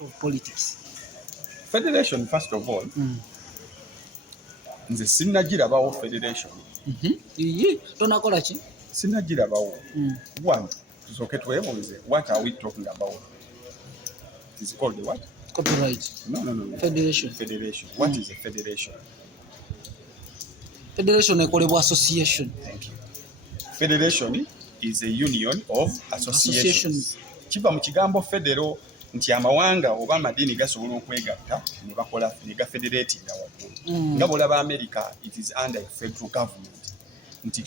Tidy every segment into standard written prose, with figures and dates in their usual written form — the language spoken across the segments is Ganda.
of politics. Federation, first of all, nze sinnagirabawo federation. Tonakola ki? Sinnagirabawo. One, tusooke twebuuze, what are we talking about? It's called the what? Copyright. No. Federation. Federation. What is a federation? Federation ekolebwa association. Thank you. Federation is a union of associations. Kiva mu kigambo federal nti amawanga oba amadiini gasobola okwegatta ne bakola ne gafederatinga waggulu. Nga bw'olaba America, it is under a federal government. Nti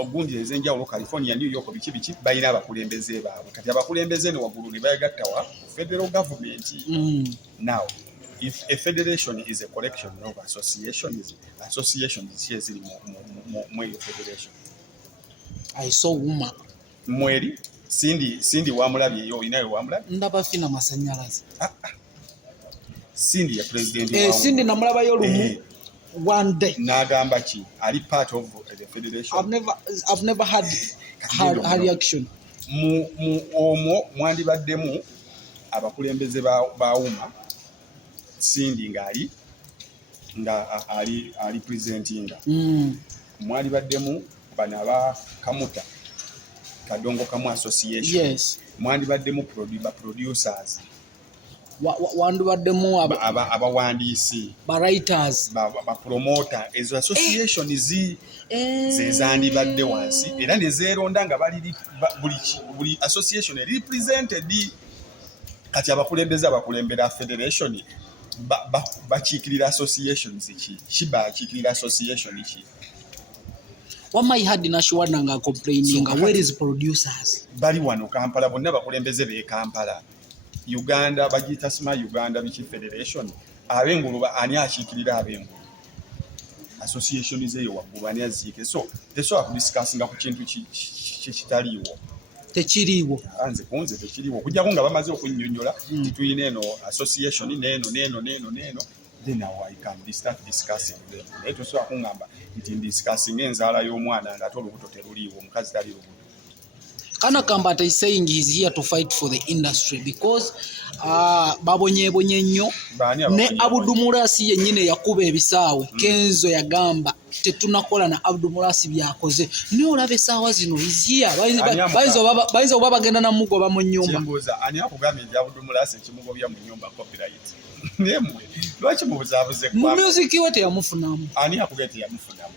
ogundi ez'enjawulo California, New York, biki balina abakulembeze baabwe. Kati abakulembeze ne waggulu ne begatta wa federal government. Now, if a federation is a collection of associations ki eziri mu eyo federation? I saw woman. Mweri Sindi wamulabye yo inayo wamulabye? Ndaba fina masanyalazi. Sindi ya president wa. Sindi namulaba yo lumu one day. Nagamba ki? Ali part of the federation. I've never had her reaction. Mu omwo mwandibaddemu abakulembeze ba umma. Sindi nga ali presentinga. Mwandibaddemu bana ba Kamuta Kadongo Kamu Association. Yes. Mwandibaddemu producers. Wandibaddemu abawandiisi. Ba writers. Ba promoter. Ezo association zezandibadde wansi. Era ne zeeronda nga buli association represented. Kati abakulembera federation bakiikirira associations ki? Kibakiikirira association ki? Wama had Nashwana nga complaining, where is producers? Bali wano Kampala, bonna bakulembeze be Kampala. Uganda, bagita sima Uganda Bichi Federation. Abengulu ani akiikirira abengulu. Association zeyo waggulu ani azike. So, tesobola kudiscussinga ku kintu kitaliiwo. Tekiriiwo. Anze kunze tekiriiwo. Kujjako nga bamaze okunnyonnyola tuyina eno association neno. Then now I can start discussing them. Naye tosobola kuŋŋamba nti discussing enzaala y'omwana ng'ate olubuto teruliiwo, omukazi tali lubuto. Kana Kambata is saying he's here to fight for the industry because babonyebonye nnyo ne Abdulmulasi yennyine yakuba ebisaawe. Kenzo yagamba tetunakola na Abdulmulasi byakoze. Niyo olaba essaawa zino izia bayinza oba bagenda na mugoba mu nnyumba. Kimbuuza ani akugambye nti Abdulmulasi kimugobya mu nnyumba copyright? Nemwe lwaki mubuzaabuze kwa mu music we teyamufunamu. Ani akugambye teyamufunamu?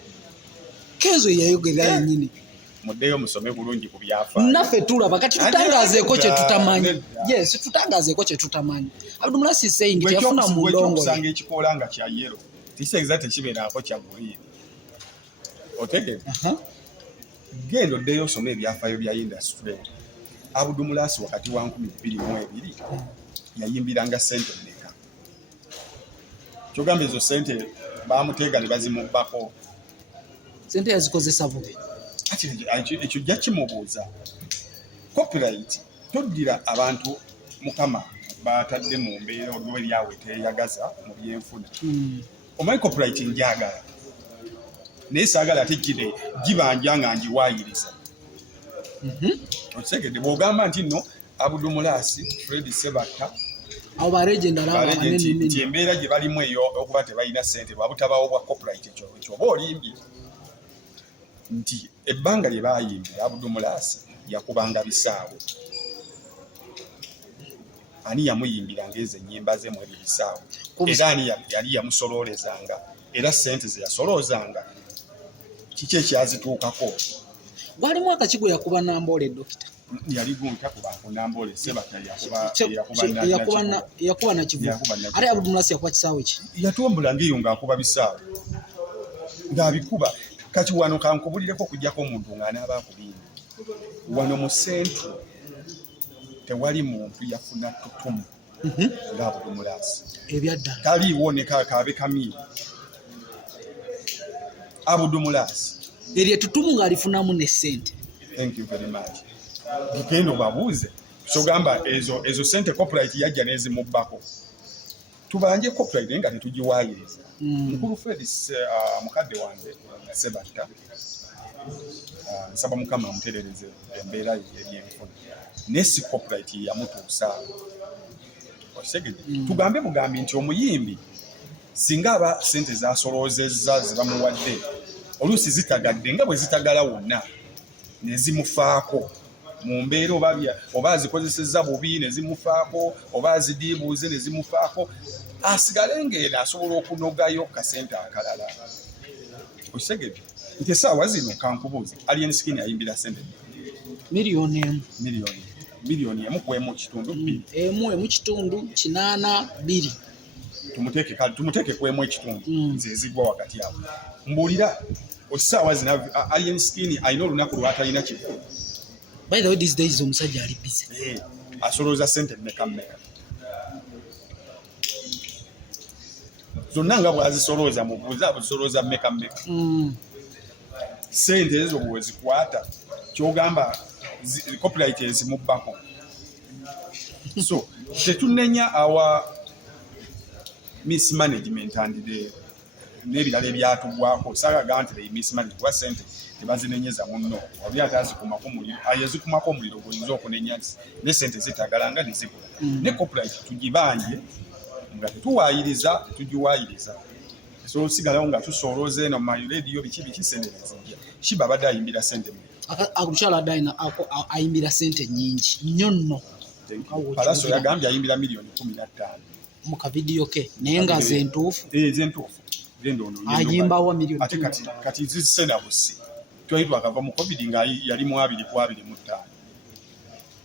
Kenzo yayogerera yennyini. Muddeyo musome bulungi ku byafaayo. Naffe tulaba kati tutangazeeko kye tutamanyi. Yes, tutangazeeko kye tutamanyi. Abdulmulasi is saying teyafuna mu ndongo. Kusanga ekikoola nga kya yellow. Tikiseeza tekibeerako kya green. Otegedde? Genda oddeyo osome ebyafaayo bya industry. Abdulmulasi wakati wa 2022 yayimbiranga ssente mmeka? Kyogamba ezo ssente baamuteega ne bazimubbako. Ssente yazikozesa bubi. Ekyo jja kimubuuza. Copyright toddira abantu Mukama batadde mu mbeera olwo eryawe teyagaza mu byenfuna. Omanyi copyright njagala. Naye saagala ate gibanja nga ngiwaayiriza. Okitegedde bw'ogamba nti nno Abdulmulasi, Fred Sebatta abo ba legend alaba nti embeera gye balimu eyo okuba tebalina ssente bwabutabawo bwa copyright ekyo oba olimbye. Nti ebbanga lye baayimbira Abdulmulasi yakubanga bisaawe. Ani yamuyimbiranga ezo ennyimba ze mu ebyo bisaawe. Era ani yali yamusoloolezanga. Era ssente ze yasoloozanga. Kiki ekyazituukako? Walimu akakigo yakuba Namboole Dokita. Yali gunta kuba Namboole Sebatta yakuba na kivu. Ate Abdulmulasi yakuba kisaawe ki? Yatumbula ng'eyo ng'akuba bisaawe. Ng'abikuba. Kati wano kankubulireko okujjako omuntu ng'anaaba akubindi. Wano mu Central tewali muntu yafuna ttutumu nga Abdulmulasi. Ebyaddala. Taliiwo ne kaabe kamini. Abdulmulasi. Eryo ettutumu ng'alifunamu ne ssente. Thank you very much. Genda obabuuze. Kyogamba ezo ssente copyright yajja n'ezimubbako. Tubanje copyright nga tetugiwaayiriza. Mukulu Fred mukadde wange Sebatta nsaba Mukama amutereereze embeera y'ebyenfuna. Nesi copyright yamutuusa tugambe bugambi nti omuyimbi singa aba sente zasoloozezza zibamuwadde oluusi zitagadde nga bwe zitagala wonna ne zimufaako mu mbeera oba azikozesezza bubi ne zimufaako oba azidiibuuze ne zimufaako asigale ng'eno asobola okunogayo kasente akalala okitegedde nti essaawa zino kankubuuze Alien Skin ayimbira sente miliyoni emu ku emu kitundu bbiri emu kitundu 82 tumuteeke ku emu ekitundu nze ezigwa wakati awo mbuulira essaawa zino Alien Skin alina olunaku lwatalina kifu. By the way, these days omusajja ali busy. Asolooza sente mmeka zonna nga bw'azisolooza mubuuza abusolooza mmeka sente ezo bwe zikwata kyogamba copyright ezimubbako so tetunenya awa mismanagement n'ebirala ebyatugwako saagaga nti mismanagement wa sente tebazinenyeza munno obi atazikumako muliro ayezikumako omuliro goyinza okunenya ne sente zitagalanga ne zigula ne copyright tugibanje nga tetugiwaayiriza so osigalawo nga tusolooza eno mu radio biki sente nezijja kiba abadde ayimbira sente akukyala adayina ayimbira sente nyingi nnyo nno Palaso yagambye ayimbira miliyoni 15 mu kavidiyo ke naye nga zentuufu ayimbawo miliyoni ate kati zisena busi twali twakava mu covid nga yali mu 2.25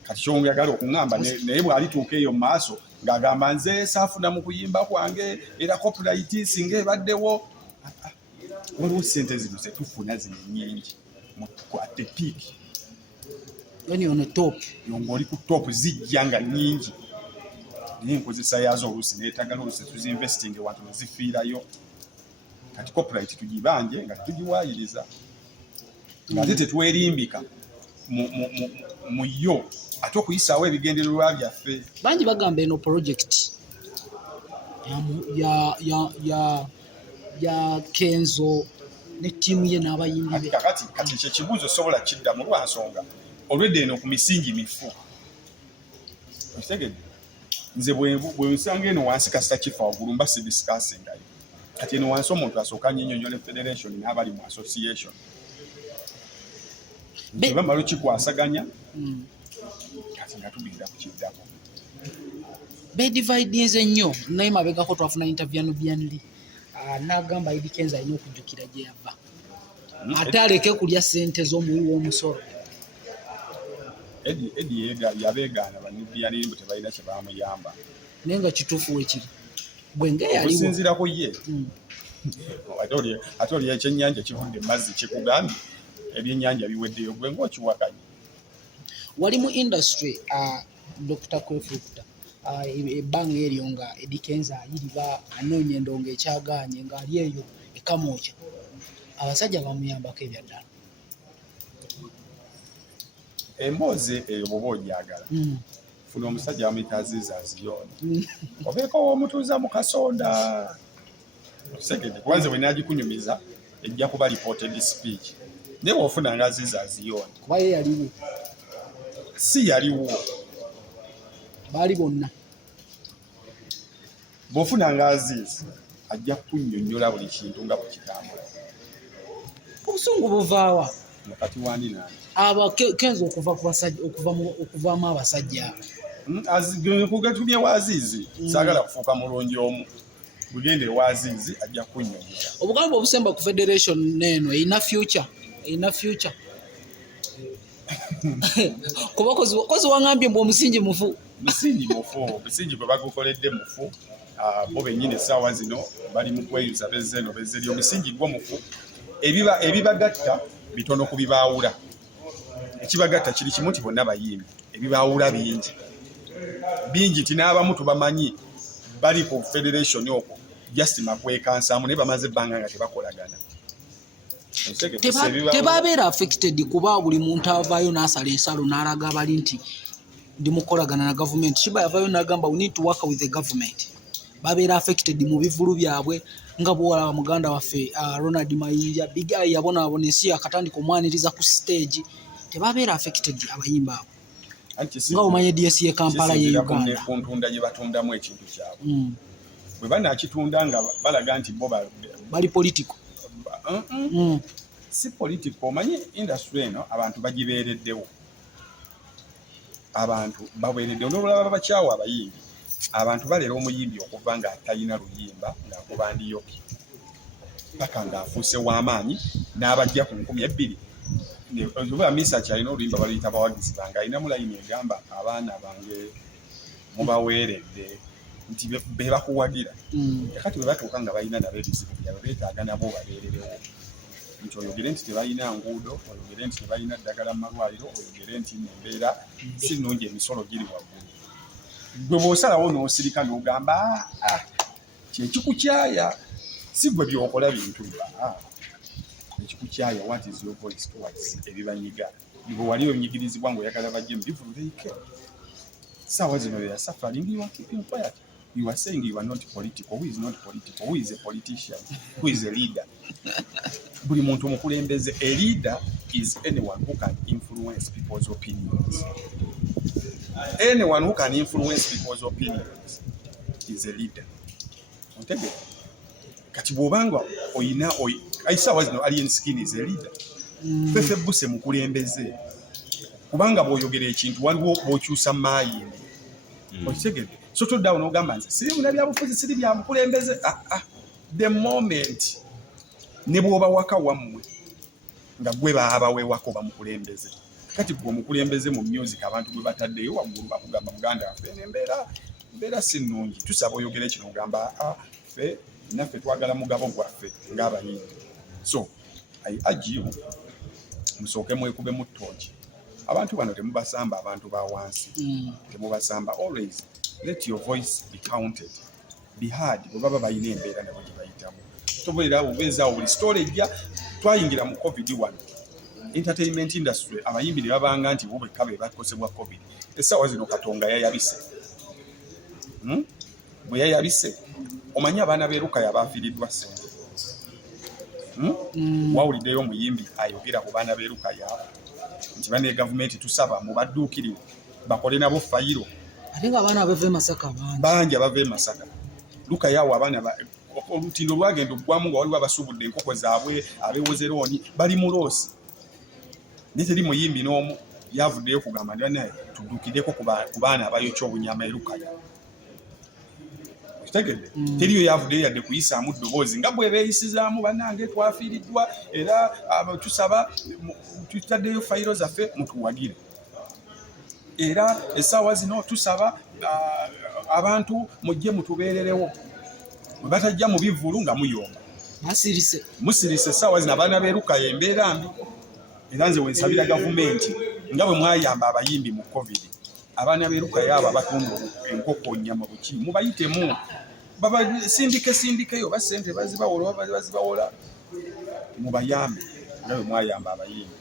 kati kyongeyagala okuŋŋamba naye bw'alituuka eyo mu maaso ng'agamba nze saafuna mu kuyimba kwange era copyright singa ebaddewo waliwo sente zino zetufuna zino nnyingi ate piiki ng'oli ku top zijja nga nnyingi naye enkozesa yaazo oluusi neetagala oluusi tuzinvestinga ewantu ne zifiirayo kati copyright tugibanje nga tetugiwaayiriza ng'ate tetwerimbika mu yo ate okuyisaawo ebigendererwa byaffe bangi bagamba eno project ya Kenzo ne ttiimu ye n'abayimbi be kati ekyo ekibuuzo sobola kiddamu lwa nsonga olwedde eno ku misingi mifu okitegedde nze bwe nsanga eno wansi kasita kifa waggulu mba sidisikasingayo kati eno wansi omuntu asooka nnyinnyonnyola federation n'abali mu association bamala okikwasaganya kati nga tugenda kukiddako bedividinze nnyo naye mabegako twafuna interview no byanli n'agamba Eddy Kenzo alina okujjukira gye yava ate aleke kulya ssente z'omuwi w'omusolo Eddy yabeegaana banubyaniri mbu tebalina kye baamuyamba naye nga kituufu wekiri bwenge yaliwo okusinziirako ye ate oli ekyennyanja kivudde mu mazzi kikugambye ebyennyanja biweddeyo gwe ng'okiwakanya wali mu industry Dr. Kwefulukuta ebbanga eryo nga Eddy Kenzo ayiriba anoonya endongo ekyagaanye ng'ali eyo ekamooca abasajja bamuyambako ebyaddala emboozi eyo bw'oba ogyagala funa omusajja bamuyita Aziza Aziyoni obeeko w'omutuuza mu kasonda okitegedde kubanze bwe naagikunyumiza ejja kuba reported speech naye bw'ofuna nga Aziza Aziyoni kuba ye yaliwo si yaliwo baali bonna bw'ofuna nga Aziza ajja kunnyonnyola buli kintu nga bwe kitambula obusungu buvaawa kati wandi nani Kenzo okuvaamu abasajja kugatumye wa Azizi saagala kufuuka mulungi omu bugende wa Azizi ajja kunnyonnyola obugambo obusemba ku federation neeno erina future kuba kozi wangambye mbu omusingi mufu omusingi gwe bagukoledde mufu bo bennyini essaawa zino bali mu kweyuza bezzeno bezzeri omusingi gwo mufu ebibagatta bitono ku bibaawula ekibagatta kiri kimu nti bonna bayimbi ebibaawula bingi ti n'abamu tubamanyi bali ku federation okwo just makwekansamu naye bamaze ebbanga nga tebakolagana tebabeera affected kuba buli muntu avaayo n'asala ensalo n'alaga abali nti ndi mukolagana na gavumenti kiba yavaayo n'agamba we need to work with the government babeera affected mu bivulu byabwe nga bwolaba muganda waffe Ronald Mayinja bigayi yabonaabona ensi yakatandika omwaniriza ku stage tebabeera affected abayimba abo nga omanye DSE Kampala ye Uganda ku ntunda gye batundamu ekintu kyabwe bwe banakitunda nga balaga nti bo bali political si political omanyi industry eno abantu bagibeereddewo abantu babeereddewo n'olulaba bakyawa abayimbi abantu balera omuyimbi okuva nga talina luyimba ng'akuba ndiyoki paka ng'afuuse w'amaanyi n'abajja ku 2,000 oba misa kyalina oluyimba baluyita bawagizi bange alinamu layini egamba abaana bange mubaweeredde nti be bakuwagira kati bwe batuuka nga balina nabo ebizibu byabwe beetaaga nabo babeererewo nti oyogere nti tebalina nguudo oyogere nti tebalina ddagala mu malwaliro oyogere nti embeera si nnungi emisolo giri waggulu gwe bw'osalawo n'osirika n'ogamba kyekikukyaya si gwe byokola bintu ekikukyaya what is your voice towards ebibanyiga bwe wali onyigirizibwa ng'oyagala bajje mubivululeike saawa zino they are suffering you are keeping quiet you are saying you are not political who is not political who is a politician who is a leader buli muntu omukulembeze a leader is anyone who can influence people's opinions anyone who can influence people's opinions is a leader ontege kati bw'obanga oyina aisaawa zino alien skin is a leader fefe buse mukulembeze kubanga bw'oyogera ekintu waliwo bw'okyusa mayindi okitegedde so toddawo n'ogamba nze siri muna byabufuzi siri bya mukulembeze the moment ne bw'oba waka wammwe nga gwe baaba weewako bamukulembeze kati gwe omukulembeze mu music abantu gwe bataddeyo waggulu bakugamba muganda waffe embeera si nnungi tusaba oyogere kino ogamba ffe naffe twagala mugabo gwaffe ng'abayimbi so I urge you musooke mwekube mu ttooki abantu bano temubasamba abantu ba wansi temubasamba always let your voice be counted be heard bwe baba balina embeera nabo gye bayitamu tobeera obeezaawo buli story ejja twayingira mu COVID-1 entertainment industry abayimbi ne babanga nti bo bekka be bakosebwa COVID essaawa zino Katonga yayabise bwe yayabise omanyi abaana b'erukaya baafiiriddwa ssente wawuliddeyo omuyimbi ayogera ku baana b'erukaya nti bane gavumenti tusaba mubadduukirire bakole nabo fayiro ate nga abaana abava e Masaka bangi abava e Masaka lukaya awo abaana olutindo lwagenda oggwamu nga waliwo abasuubudde enkoko zaabwe abeewozerooni bali mu loosi naye teri muyimbi n'omu yavuddeyo kugamba nti naye tudduukiddeko ku baana abayokya obunyama erukaya tegedde teriyo yavuddeyo yadde kuyisaamu ddoboozi nga bwe beeyisizaamu bannange twafiiriddwa era tusaba tutaddeyo fayiro zaffe mutuwagire era essaawa zino tusaba abantu mujje mutubeererewo bwe batajja mu bivvulu nga muyomba musirise essaawa zino abaana b'erukaya embeera mbi era nze wensabira gavumenti nga bwe mwayamba abayimbi mu COVID abaana b'erukaya abo abatunda enkoko nnyama buki mubayitemu sindikeyo basente bazibawola mubayambe nga bwe mwayamba abayimbi